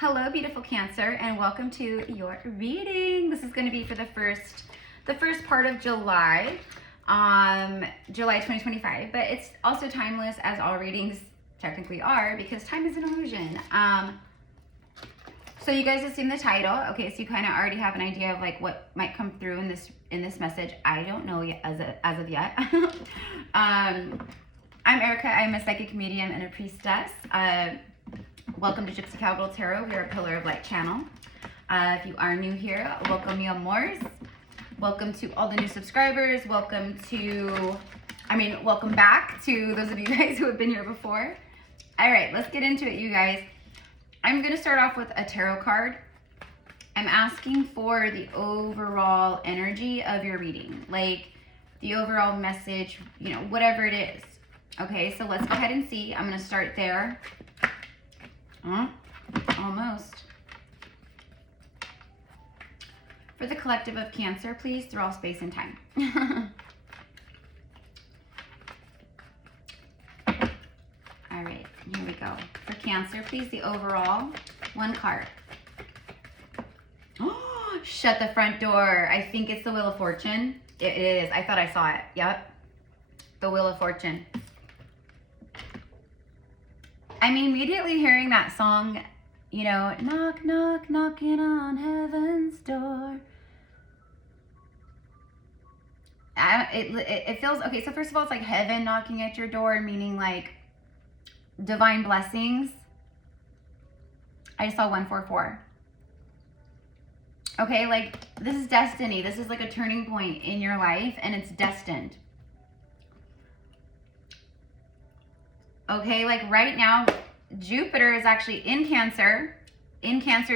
Hello, beautiful Cancer, and welcome to your reading. This is going to be for the first part of July, July 2025. But it's also timeless, as all readings technically are, because time is an illusion. So you guys have seen the title, okay? So you kind of already have an idea of like what might come through in this message. I don't know yet as of yet. I'm Erica. I'm a psychic medium and a priestess. Welcome to GypsyCowgirlTarot. We are a Pillar of Light channel. If you are new here, welcome, mi amors. Welcome to all the new subscribers. Welcome back to those of you guys who have been here before. All right, let's get into it, you guys. I'm going to start off with a tarot card. I'm asking for the overall energy of your reading, like the overall message, you know, whatever it is. Okay, so let's go ahead and see. I'm going to start there. Almost. For the collective of Cancer, please, through all space and time. All right, here we go. For Cancer, please, the overall. One card. Oh, shut the front door. I think it's the Wheel of Fortune. It is. I thought I saw it. Yep. The Wheel of Fortune. I'm immediately hearing that song, you know, knock, knock, knocking on heaven's door. It feels, okay, so first of all, it's like heaven knocking at your door, meaning like divine blessings. I just saw 144. Okay, like this is destiny. This is like a turning point in your life and it's destined. Okay, like right now, Jupiter is actually in Cancer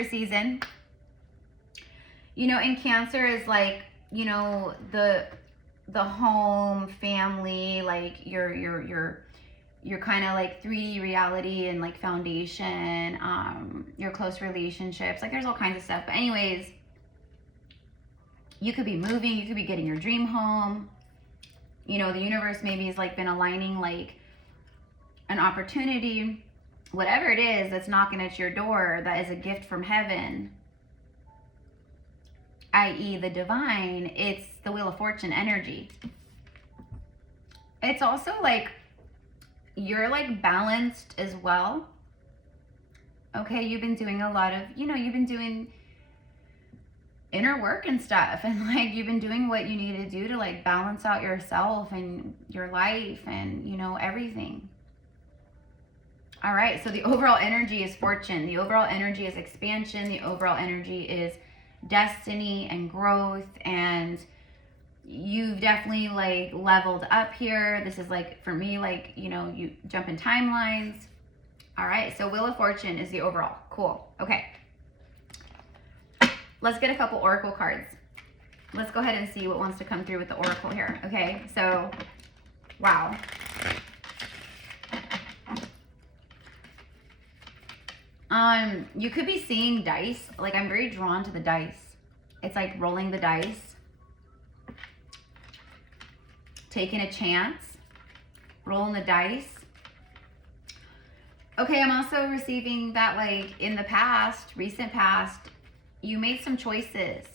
season. You know, in Cancer is like, you know, the home, family, like your kind of like 3D reality and like foundation, your close relationships. Like there's all kinds of stuff. But anyways, you could be moving, you could be getting your dream home. You know, the universe maybe has like been aligning like an opportunity, whatever it is that's knocking at your door that is a gift from heaven, i.e. the divine. It's the Wheel of Fortune energy. It's also like you're like balanced as well. Okay, you've been doing a lot of, you know, you've been doing inner work and stuff, and like you've been doing what you need to do to like balance out yourself and your life and, you know, everything. All right, so the overall energy is fortune. The overall energy is expansion. The overall energy is destiny and growth. And you've definitely like leveled up here. This is like, for me, like, you know, you jump in timelines. All right, so Wheel of Fortune is the overall. Cool, okay. Let's get a couple oracle cards. Let's go ahead and see what wants to come through with the oracle here, okay? So, wow. You could be seeing dice. Like I'm very drawn to the dice. It's like rolling the dice, taking a chance, rolling the dice. Okay, I'm also receiving that like in the past, recent past, you made some choices,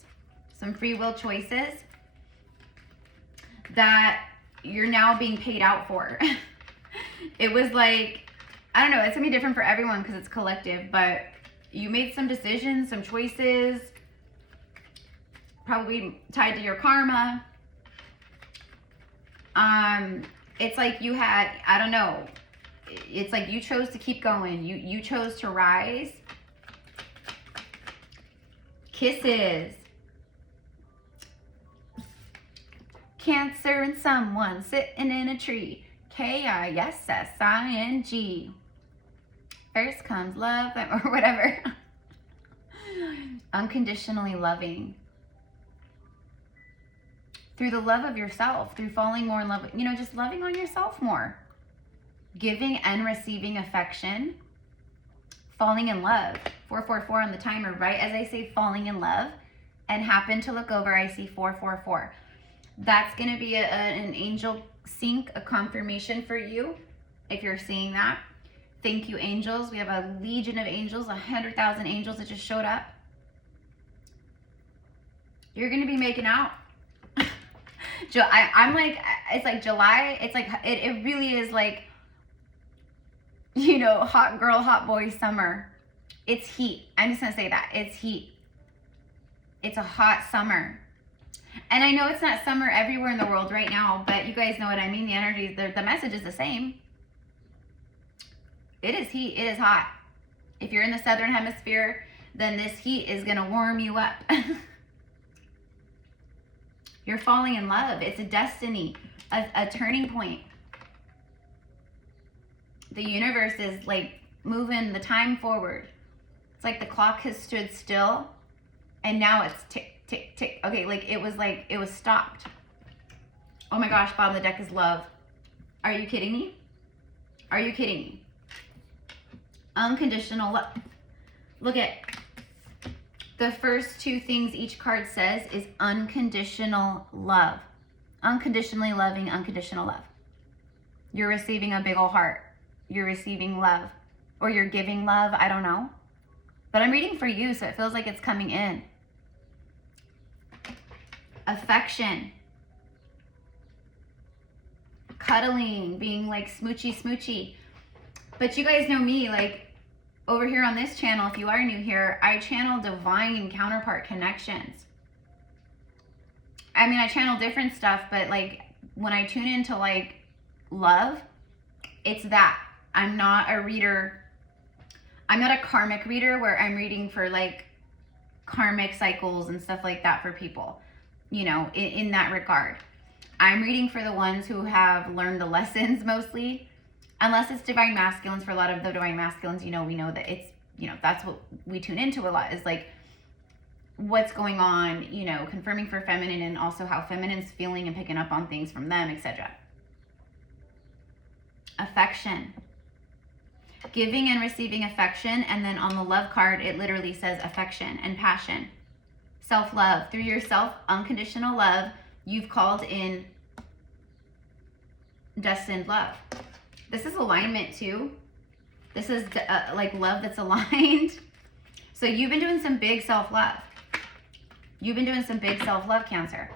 some free will choices that you're now being paid out for. It was like, I don't know, it's gonna be different for everyone because it's collective, but you made some decisions, some choices, probably tied to your karma. It's like you had, I don't know, it's like you chose to keep going. You chose to rise. Kisses. Cancer and someone sitting in a tree. K-I-S-S-I-N-G. First comes love, or whatever. Unconditionally loving. Through the love of yourself, through falling more in love, you know, just loving on yourself more. Giving and receiving affection. Falling in love. 444 on the timer, right as I say falling in love. And happen to look over, I see 444. That's going to be an angel sync, a confirmation for you, if you're seeing that. Thank you, angels. We have a legion of angels, 100,000 angels that just showed up. You're going to be making out. I'm like, it's like July. It's like, it really is like, you know, hot girl, hot boy summer. It's heat. I'm just going to say that. It's heat. It's a hot summer. And I know it's not summer everywhere in the world right now, but you guys know what I mean. The energy, the message is the same. It is heat. It is hot. If you're in the southern hemisphere, then this heat is going to warm you up. You're falling in love. It's a destiny, a turning point. The universe is like moving the time forward. It's like the clock has stood still and now it's tick, tick, tick. Okay, like it was stopped. Oh my gosh, bottom of the deck is love. Are you kidding me? Are you kidding me? Unconditional love. Look at the first two things each card says is unconditional love. Unconditionally loving, unconditional love. You're receiving a big ol' heart. You're receiving love. Or you're giving love, I don't know. But I'm reading for you, so it feels like it's coming in. Affection. Cuddling, being like smoochy smoochy. But you guys know me, like over here on this channel, if you are new here, I channel divine counterpart connections. I mean, I channel different stuff, but like when I tune into like love, it's that. I'm not a reader. I'm not a karmic reader where I'm reading for like karmic cycles and stuff like that for people, you know, in that regard. I'm reading for the ones who have learned the lessons mostly. Unless it's divine masculines. For a lot of the divine masculines, you know, we know that it's, you know, that's what we tune into a lot, is like what's going on, you know, confirming for feminine and also how feminine's feeling and picking up on things from them, etc. Affection. Giving and receiving affection, and then on the love card, it literally says affection and passion. Self-love. Through your unconditional love, you've called in destined love. This is alignment too. This is like love that's aligned. So you've been doing some big self-love. You've been doing some big self-love, Cancer.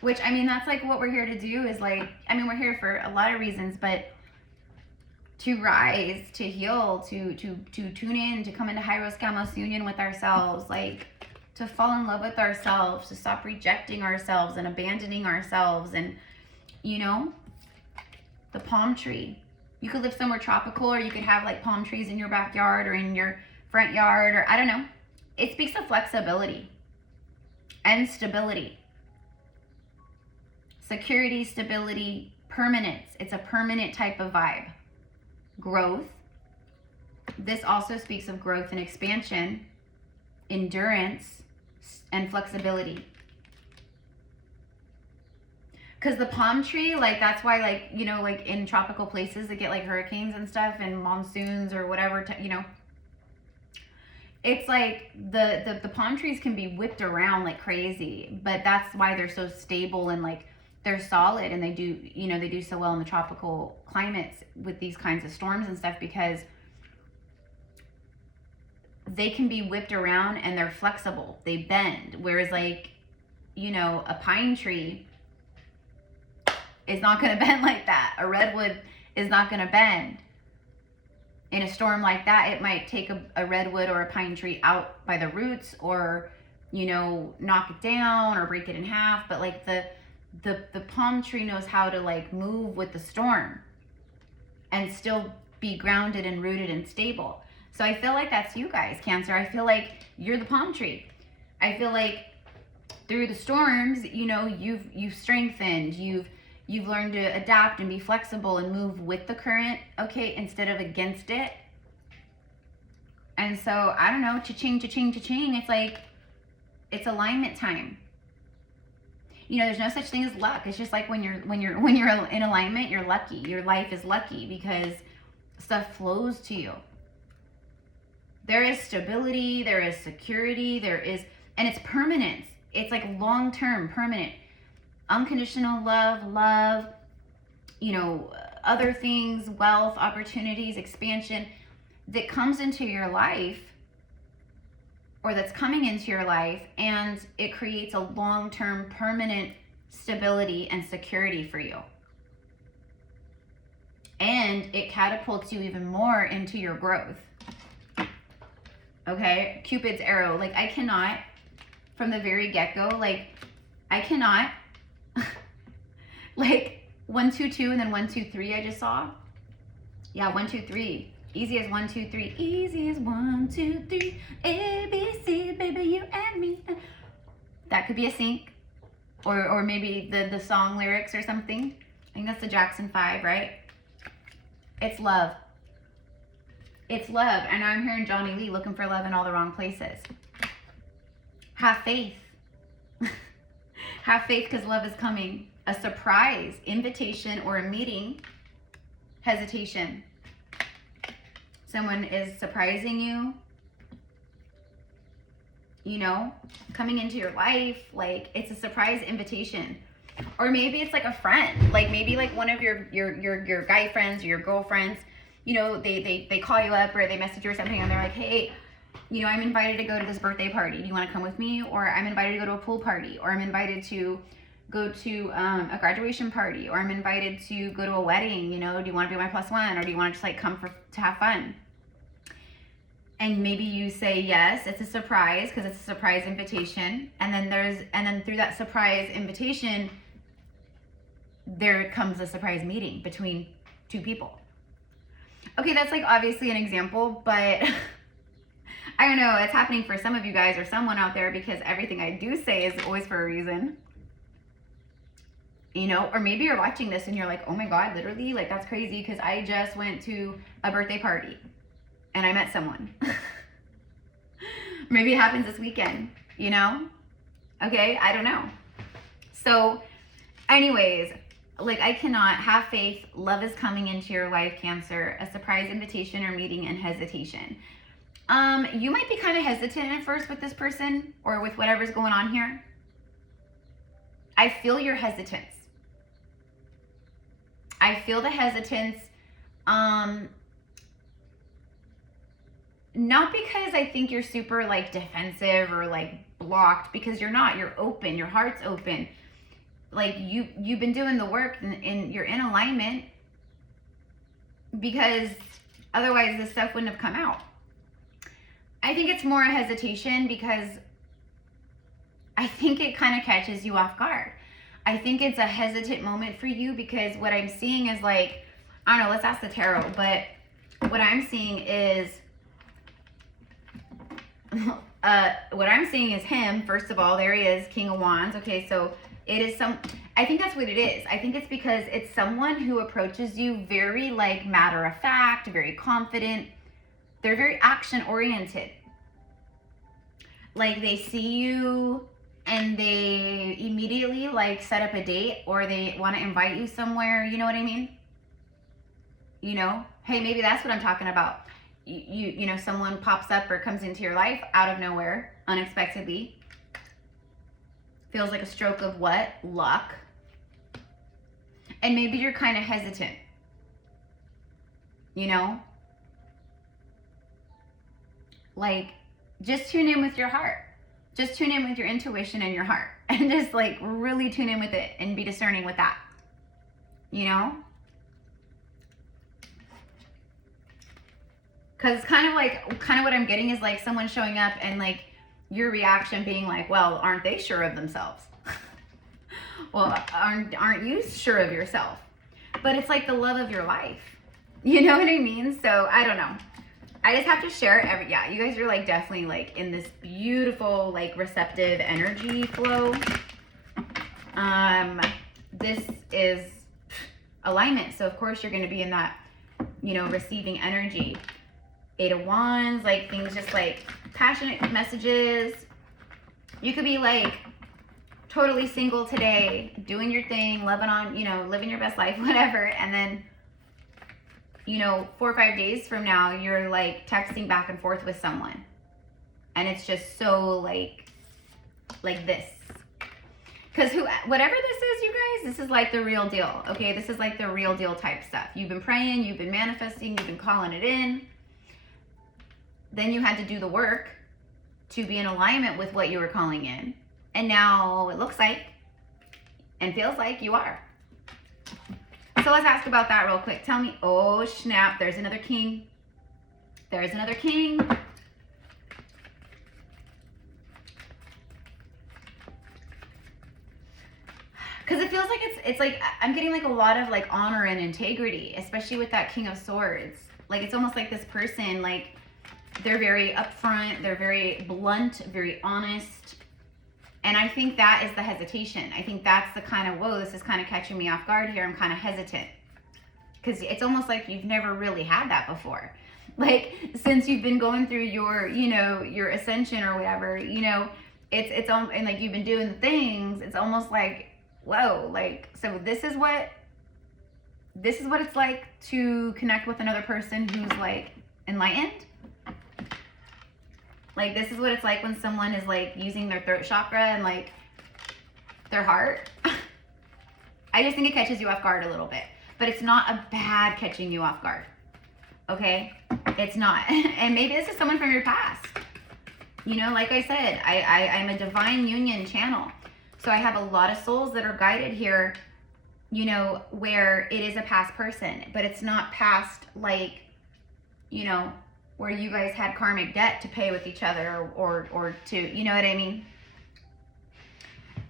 Which, I mean, that's like what we're here to do is like, I mean, we're here for a lot of reasons, but to rise, to heal, to tune in, to come into Hieros Gamos union with ourselves, like to fall in love with ourselves, to stop rejecting ourselves and abandoning ourselves. And, you know, the palm tree. You could live somewhere tropical, or you could have like palm trees in your backyard or in your front yard, or I don't know. It speaks of flexibility and stability. Security, stability, permanence. It's a permanent type of vibe. Growth. This also speaks of growth and expansion, endurance, and flexibility. Because the palm tree, like, that's why, like, you know, like in tropical places, they get like hurricanes and stuff and monsoons or whatever, you know. It's like the palm trees can be whipped around like crazy, but that's why they're so stable and like they're solid, and they do, you know, they do so well in the tropical climates with these kinds of storms and stuff, because they can be whipped around and they're flexible. They bend. Whereas like, you know, a pine tree is not going to bend like that. A redwood is not going to bend. In a storm like that, it might take a redwood or a pine tree out by the roots, or, you know, knock it down or break it in half. But like the palm tree knows how to like move with the storm and still be grounded and rooted and stable. So I feel like that's you guys, Cancer. I feel like you're the palm tree. I feel like through the storms, you know, you've strengthened, you've learned to adapt and be flexible and move with the current, okay, instead of against it. And so, I don't know, cha-ching, cha-ching, cha-ching. It's like, it's alignment time. You know, there's no such thing as luck. It's just like when you're in alignment, you're lucky. Your life is lucky because stuff flows to you. There is stability, there is security, there is, and it's permanence. It's like long-term, permanent. Unconditional love, you know, other things, wealth, opportunities, expansion that comes into your life, or that's coming into your life, and it creates a long-term permanent stability and security for you. And it catapults you even more into your growth. Okay, Cupid's arrow. Like, I cannot, from the very get-go, like, I cannot, like, 1, 2, 2, and then 1, 2, 3 I just saw. Yeah, 1, 2, 3. Easy as 1, 2, 3. Easy as 1, 2, 3. A, B, C, baby, you and me. That could be a sync. Or maybe the song lyrics or something. I think that's the Jackson 5, right? It's love. It's love. And I'm hearing Johnny Lee looking for love in all the wrong places. Have faith. Have faith, because love is coming. A surprise, invitation, or a meeting. Hesitation. Someone is surprising you. You know, coming into your life. Like, it's a surprise invitation. Or maybe it's like a friend. Like, maybe like one of your guy friends or your girlfriends, you know, they call you up or they message you or something, and they're like, hey, you know, I'm invited to go to this birthday party. Do you want to come with me? Or I'm invited to go to a pool party. Or I'm invited to go to a graduation party. Or I'm invited to go to a wedding. You know, do you want to be my +1? Or do you want to just like come to have fun? And maybe you say yes, it's a surprise, because it's a surprise invitation. And then through that surprise invitation, there comes a surprise meeting between two people. Okay, that's like obviously an example, but I don't know, it's happening for some of you guys or someone out there, because everything I do say is always for a reason. You know, or maybe you're watching this and you're like, oh my God, literally, like that's crazy, because I just went to a birthday party and I met someone. Maybe it happens this weekend, you know? Okay, I don't know. So anyways, like, I cannot. Have faith. Love is coming into your life, Cancer. A surprise invitation or meeting, and hesitation. You might be kind of hesitant at first with this person or with whatever's going on here. I feel your hesitance. I feel the hesitance. Not because I think you're super like defensive or like blocked, because you're not. You're open. Your heart's open. Like, you've been doing the work, and you're in alignment, because otherwise this stuff wouldn't have come out. I think it's more a hesitation, because I think it kind of catches you off guard. I think it's a hesitant moment for you, because what I'm seeing is like, I don't know, let's ask the tarot, but what I'm seeing is, what I'm seeing is him. First of all, there he is, King of Wands. Okay, so it is I think that's what it is. I think it's because it's someone who approaches you very like matter of fact, very confident. They're very action oriented. Like, they see you and they immediately like set up a date, or they want to invite you somewhere. You know what I mean? You know, hey, maybe that's what I'm talking about. You know, someone pops up or comes into your life out of nowhere, unexpectedly. Feels like a stroke of what? Luck. And maybe you're kind of hesitant. You know? Like, just tune in with your heart. Just tune in with your intuition and your heart. And just like really tune in with it and be discerning with that. You know? Because kind of what I'm getting is like someone showing up and like your reaction being like, well, aren't they sure of themselves? Well, aren't you sure of yourself? But it's like the love of your life. You know what I mean? So I don't know. I just have to share yeah, you guys are like definitely like in this beautiful, like receptive energy flow. This is alignment. So of course you're going to be in that, you know, receiving energy. 8 of Wands, like things just like passionate messages. You could be like totally single today, doing your thing, loving on, you know, living your best life, whatever. And then, you know, 4 or 5 days from now, you're like texting back and forth with someone. And it's just so like this. Because whatever this is, you guys, this is like the real deal, okay? This is like the real deal type stuff. You've been praying, you've been manifesting, you've been calling it in. Then you had to do the work to be in alignment with what you were calling in. And now it looks like and feels like you are. So let's ask about that real quick. Tell me, oh snap, there's another king. There's another king. Because it feels like it's like, I'm getting like a lot of like honor and integrity, especially with that King of Swords. Like it's almost like this person, like they're very upfront, they're very blunt, very honest. And I think that is the hesitation. I think that's the kind of, whoa, this is kind of catching me off guard here. I'm kind of hesitant. Because it's almost like you've never really had that before. Like since you've been going through your, you know, your ascension or whatever, you know, it's and like you've been doing the things, it's almost like, whoa, like, so this is what it's like to connect with another person who's like enlightened. Like this is what it's like when someone is like using their throat chakra and like their heart. I just think it catches you off guard a little bit, but it's not a bad catching you off guard. Okay, it's not. And maybe this is someone from your past. You know, like I said, I'm a divine union channel. So I have a lot of souls that are guided here, you know, where it is a past person, but it's not past like, you know, where you guys had karmic debt to pay with each other or to, you know what I mean?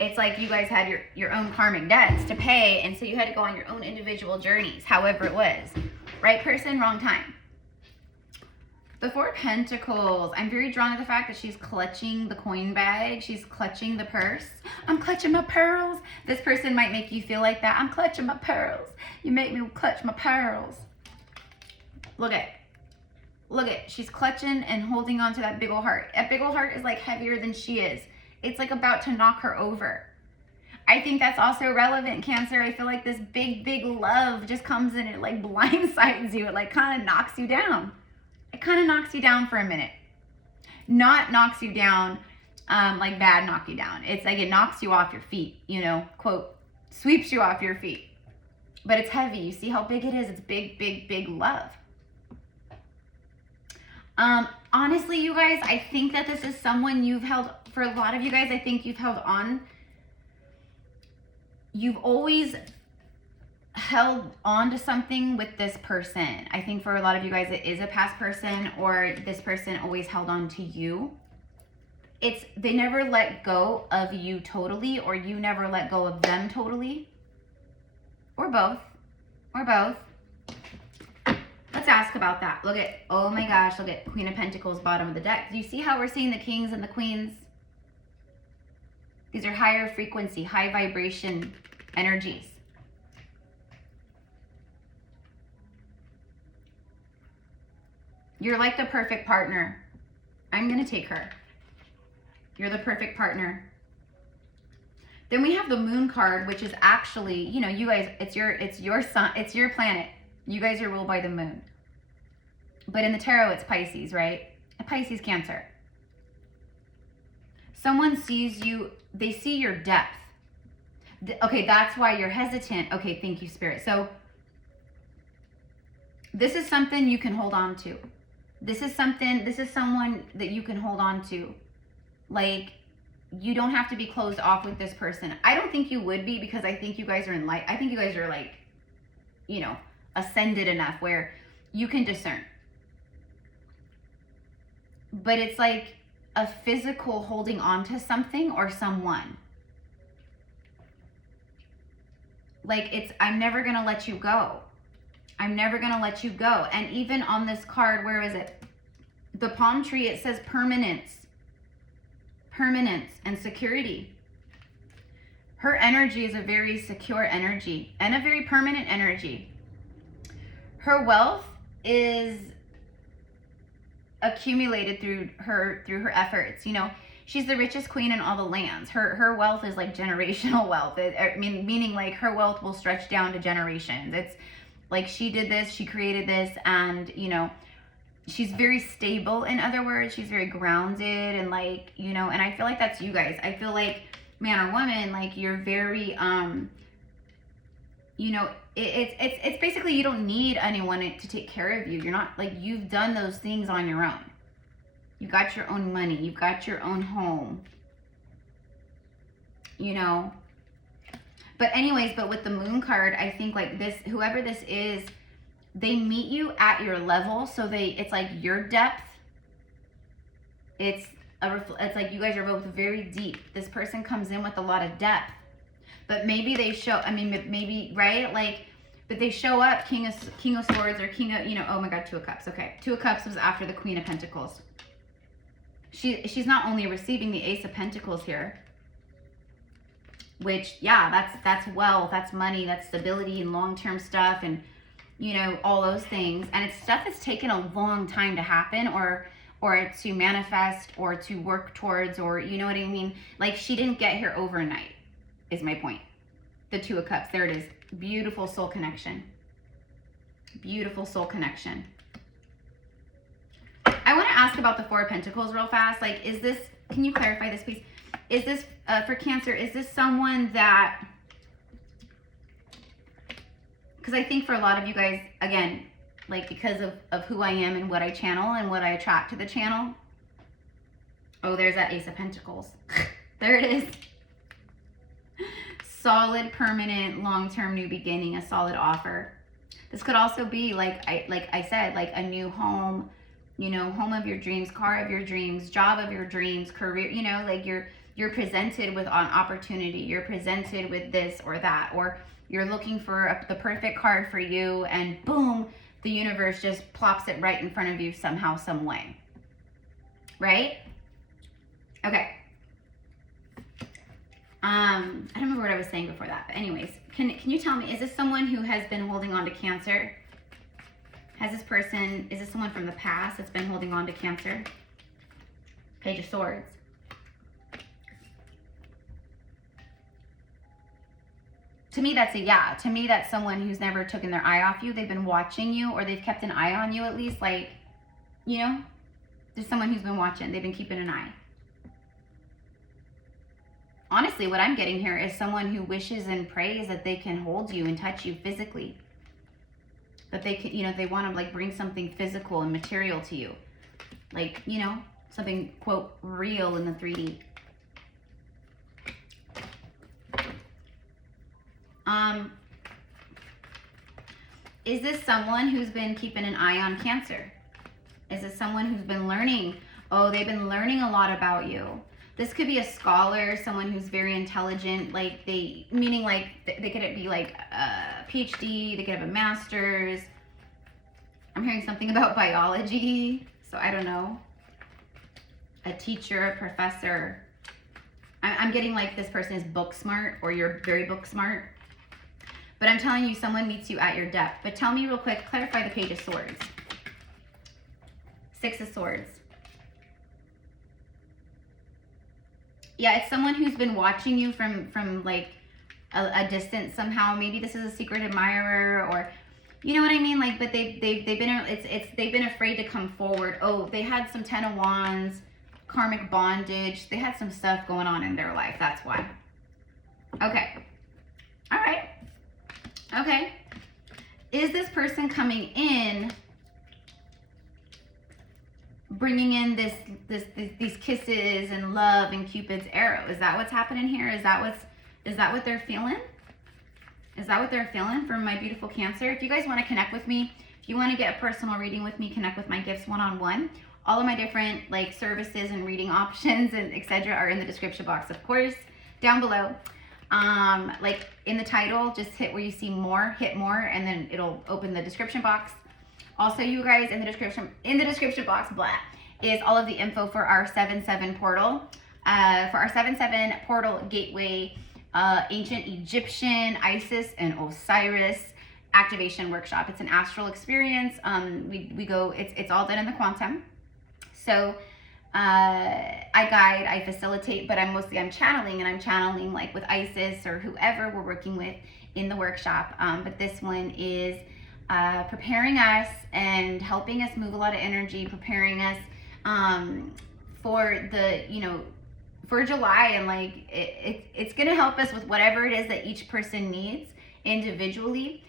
It's like you guys had your own karmic debts to pay, and so you had to go on your own individual journeys, however it was. Right person, wrong time. The Four of Pentacles. I'm very drawn to the fact that she's clutching the coin bag. She's clutching the purse. I'm clutching my pearls. This person might make you feel like that. I'm clutching my pearls. You make me clutch my pearls. Look at she's clutching and holding on to that big old heart. That big old heart is like heavier than she is. It's like about to knock her over. I think that's also relevant, Cancer. I feel like this big love just comes in and it like blindsides you. It like kind of knocks you down. It kind of knocks you down for a minute. Not knocks you down like bad knock you down. It's like it knocks you off your feet, you know, quote, sweeps you off your feet. But it's heavy. You see how big it is? It's big love. Honestly, you guys, I think that this is someone you've held, for a lot of you guys, I think you've held on. You've always held on to something with this person. I think for a lot of you guys, it is a past person, or this person always held on to you. They never let go of you totally, or you never let go of them totally, or both, Let's ask about that. Look at, oh my gosh, look at Queen of Pentacles, bottom of the deck. Do you see how we're seeing the kings and the queens? These are higher frequency, high vibration energies. You're like the perfect partner. I'm going to take her. You're the perfect partner. Then we have the moon card, which is actually, you know, you guys, it's your sun, it's your planet. You guys are ruled by the moon. But in the tarot, it's Pisces, right? A Pisces, Cancer. Someone sees you, they see your depth. Okay, that's why you're hesitant. Okay, thank you, Spirit. So this is something you can hold on to. This is someone that you can hold on to. Like, you don't have to be closed off with this person. I don't think you would be, because I think you guys are in light. I think you guys are like, you know, ascended enough where you can discern. But it's like a physical holding on to something or someone. Like it's, I'm never going to let you go. I'm never going to let you go. And even on this card, where is it? The palm tree, it says permanence. Permanence and security. Her energy is a very secure energy and a very permanent energy. Her wealth is accumulated through her efforts. You know, she's the richest queen in all the lands. Her wealth is like generational wealth. Meaning like her wealth will stretch down to generations. It's like she did this, she created this, and you know, she's very stable. In other words, she's very grounded, and like, you know, and I feel like that's you guys. I feel like man or woman, like you're very, you know, it's basically you don't need anyone to take care of you. You're not, like, you've done those things on your own. You got your own money. You've got your own home. You know. But anyways, but with the moon card, I think like this, whoever this is, they meet you at your level. So it's like your depth. It's like you guys are both very deep. This person comes in with a lot of depth. But maybe they show, I mean, maybe, right? Like, but they show up King of Swords or King of, you know, oh my God, Two of Cups. Okay. Two of Cups was after the Queen of Pentacles. She's not only receiving the Ace of Pentacles here, which, yeah, that's wealth, that's money, that's stability and long-term stuff and, you know, all those things. And it's stuff that's taken a long time to happen or to manifest or to work towards, or, you know what I mean? Like, she didn't get here overnight, is my point. The Two of Cups, there it is. Beautiful soul connection. Beautiful soul connection. I want to ask about the Four of Pentacles real fast. Like, is this, can you clarify this, please? Is this, for Cancer, is this someone that, because I think for a lot of you guys, again, like because of who I am and what I channel and what I attract to the channel. Oh, there's that Ace of Pentacles. There it is. Solid, permanent, long-term new beginning, a solid offer. This could also be like I said, like a new home, you know, home of your dreams, car of your dreams, job of your dreams, career, you know, like you're presented with an opportunity. You're presented with this or that, or you're looking for the perfect card for you, and boom, the universe just plops it right in front of you somehow, some way. Right? Okay. I don't remember what I was saying before that, but anyways, can you tell me, is this someone who has been holding on to Cancer? Is this someone from the past that's been holding on to Cancer? Page of Swords. To me, that's a yeah. To me, that's someone who's never taken their eye off you. They've been watching you, or they've kept an eye on you at least. Like, you know, there's someone who's been watching. They've been keeping an eye. Honestly, what I'm getting here is someone who wishes and prays that they can hold you and touch you physically. That they can, you know, they want to like bring something physical and material to you. Like, you know, something, quote, real in the 3D. Is this someone who's been keeping an eye on Cancer? Is this someone who's been learning? Oh, they've been learning a lot about you. This could be a scholar, someone who's very intelligent, like meaning like they could be like a PhD, they could have a master's. I'm hearing something about biology, so I don't know. A teacher, a professor. I'm getting like this person is book smart, or you're very book smart. But I'm telling you, someone meets you at your depth. But tell me real quick, clarify the Page of Swords. Six of Swords. Yeah, it's someone who's been watching you from like a distance somehow. Maybe this is a secret admirer, or you know what I mean? Like, but they've been afraid to come forward. Oh, they had some Ten of Wands, karmic bondage. They had some stuff going on in their life. That's why. Okay. All right. Okay. Is this person coming in, bringing in these kisses and love and Cupid's arrow? Is that what's happening here? Is that what they're feeling? Is that what they're feeling from my beautiful Cancer? If you guys want to connect with me, if you want to get a personal reading with me, connect with my gifts one-on-one. All of my different like services and reading options and etc. are in the description box, of course, down below. Like in the title, just hit where you see more, hit more, and then it'll open the description box. Also, you guys, in the description box, blah, is all of the info for our 7/7 portal. For our 7/7 portal gateway, ancient Egyptian, Isis, and Osiris activation workshop. It's an astral experience. We go, it's all done in the quantum. So I guide, I facilitate, but I'm channeling, and I'm channeling like with Isis or whoever we're working with in the workshop. But this one is preparing us and helping us move a lot of energy, preparing us for the, you know, for July, and like it's gonna help us with whatever it is that each person needs individually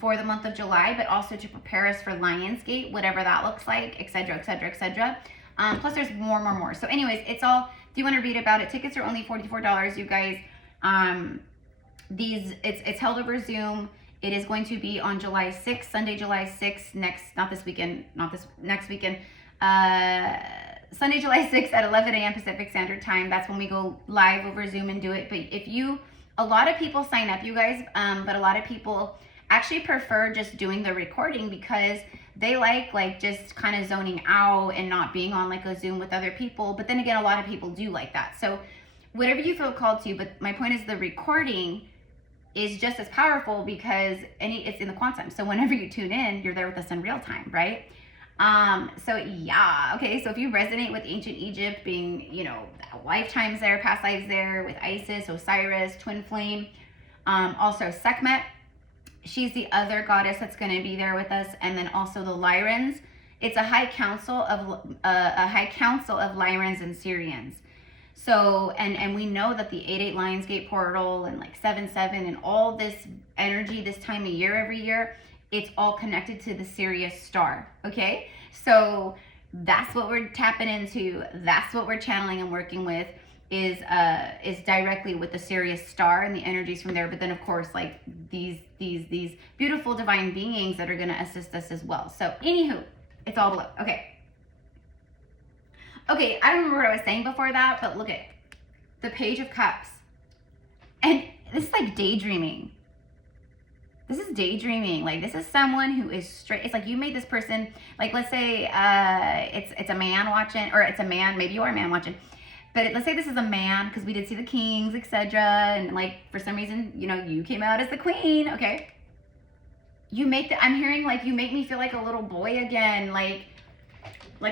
for the month of July, but also to prepare us for Lionsgate, whatever that looks like, etc., etc., etc. Plus there's more. So anyways, it's all, if you want to read about it, tickets are only $44, you guys. It's held over Zoom. It is going to be on July 6th, Sunday, July 6th, next weekend. Sunday, July 6th at 11 a.m. Pacific Standard Time. That's when we go live over Zoom and do it. But a lot of people sign up, you guys, but a lot of people actually prefer just doing the recording because they like just kind of zoning out and not being on like a Zoom with other people. But then again, a lot of people do like that. So whatever you feel called to, but my point is the recording is just as powerful because it's in the quantum. So whenever you tune in, you're there with us in real time, right? So yeah, okay, so if you resonate with ancient Egypt being, you know, lifetimes there, past lives there, with Isis, Osiris, twin flame, also Sekhmet, she's the other goddess that's going to be there with us, and then also the Lyrans. It's a high council of Lyrans and Syrians. So, and we know that the 8/8 Lionsgate portal and like 7/7 and all this energy this time of year every year, it's all connected to the Sirius star, okay? So that's what we're tapping into. That's what we're channeling and working with is directly with the Sirius star and the energies from there. But then of course, like these beautiful divine beings that are gonna assist us as well. So anywho, it's all below, okay. Okay, I don't remember what I was saying before that, but look at the Page of Cups. And this is like daydreaming. This is daydreaming. Like this is someone who is straight. It's like you made this person, like let's say it's a man watching, or it's a man, maybe you are a man watching. But let's say this is a man, because we did see the kings, etc. And like for some reason, you know, you came out as the queen, okay? I'm hearing like you make me feel like a little boy again, like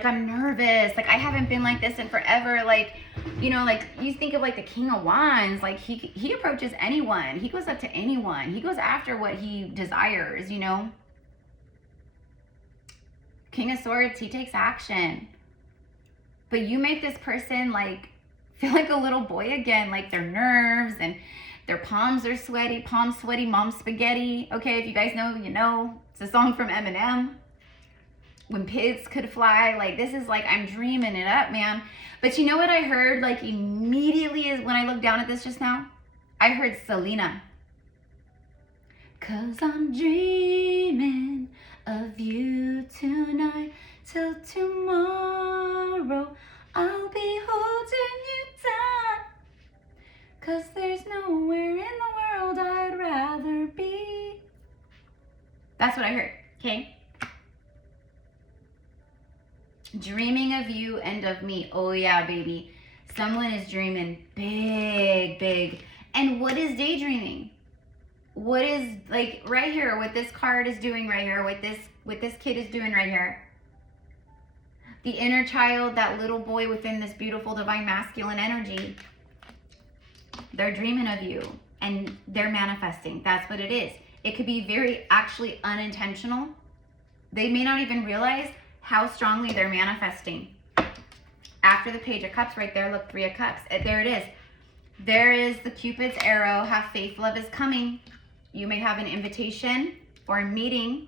I'm nervous, like I haven't been like this in forever, like, you know, like you think of like the King of Wands, like he approaches anyone, he goes up to anyone, he goes after what he desires, you know. King of Swords, he takes action. But you make this person like feel like a little boy again, like their nerves and their palms are sweaty, palms sweaty, mom spaghetti. Okay, if you guys know, you know, it's a song from Eminem. When pigs could fly, like this is like, I'm dreaming it up, man. But you know what I heard like immediately is when I looked down at this just now? I heard Selena. 'Cause I'm dreaming of you tonight till tomorrow. I'll be holding you tight. 'Cause there's nowhere in the world I'd rather be. That's what I heard, okay? Dreaming of you and of me. Oh yeah, baby. Someone is dreaming big, big. And what is daydreaming? What is, like, right here, what this card is doing right here, what this kid is doing right here. The inner child, that little boy within this beautiful divine masculine energy, they're dreaming of you and they're manifesting. That's what it is. It could be very actually unintentional. They may not even realize how strongly they're manifesting. After the Page of Cups right there, look, 3 of Cups. There it is. There is the Cupid's arrow. Have faith, love is coming. You may have an invitation or a meeting.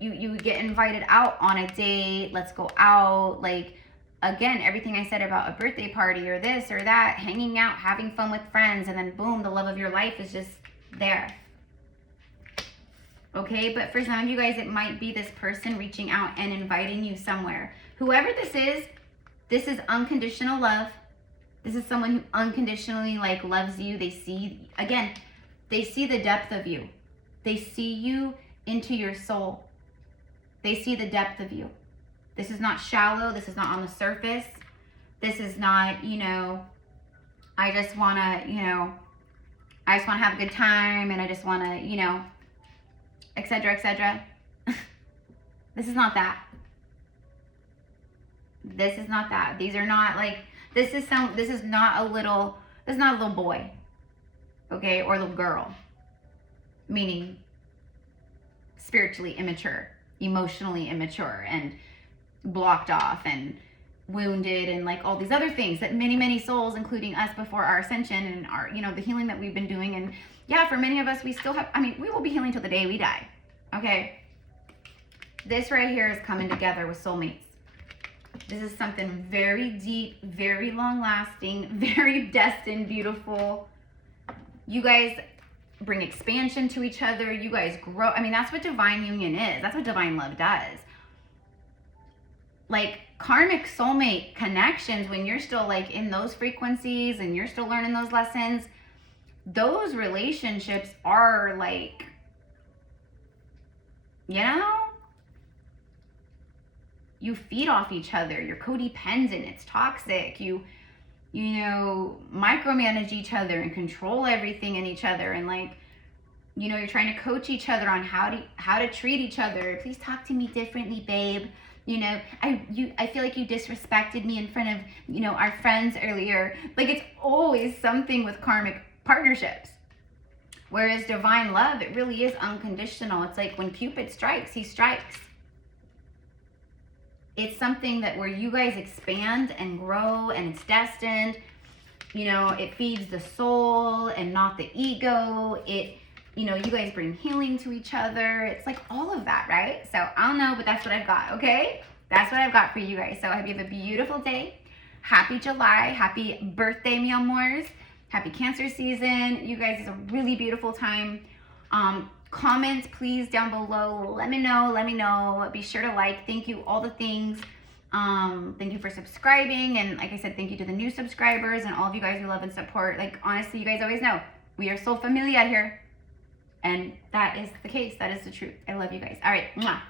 You get invited out on a date. Let's go out. Like, again, everything I said about a birthday party or this or that, hanging out, having fun with friends, and then boom, the love of your life is just there. Okay, but for some of you guys, it might be this person reaching out and inviting you somewhere. Whoever this is unconditional love. This is someone who unconditionally like loves you. They see, again, they see the depth of you. They see you into your soul. They see the depth of you. This is not shallow. This is not on the surface. This is not, you know, I just want to, you know, I just want to have a good time and I just want to, you know, etc., etc. This is not that. This is not that. These are not like, this is not a little boy, okay, or little girl, meaning spiritually immature, emotionally immature, and blocked off, and wounded and like all these other things that many souls, including us before our ascension and our, you know, the healing that we've been doing. And yeah, for many of us, we still have, I mean, we will be healing till the day we die. Okay. This right here is coming together with soulmates. This is something very deep, very long lasting, very destined, beautiful. You guys bring expansion to each other. You guys grow. I mean, that's what divine union is. That's what divine love does. Like karmic soulmate connections, when you're still like in those frequencies and you're still learning those lessons, those relationships are like, you know, you feed off each other. You're codependent. It's toxic. You know, micromanage each other and control everything in each other. And like, you know, you're trying to coach each other on how to treat each other. Please talk to me differently, babe. You know, I feel like you disrespected me in front of, you know, our friends earlier. Like, it's always something with karmic partnerships. Whereas divine love, it really is unconditional. It's like when Cupid strikes, he strikes. It's something that where you guys expand and grow, and it's destined. You know, it feeds the soul and not the ego. It, you know, you guys bring healing to each other. It's like all of that, right? So I don't know, but that's what I've got, okay? That's what I've got for you guys. So I hope you have a beautiful day. Happy July. Happy birthday, mi amors. Happy Cancer season. You guys, it's a really beautiful time. Comment please down below. Let me know. Be sure to like. Thank you, all the things. Thank you for subscribing, and like I said, thank you to the new subscribers and all of you guys who love and support. Like, honestly, you guys always know we are so familiar here, and that is the case. That is the truth. I love you guys. All right, mwah.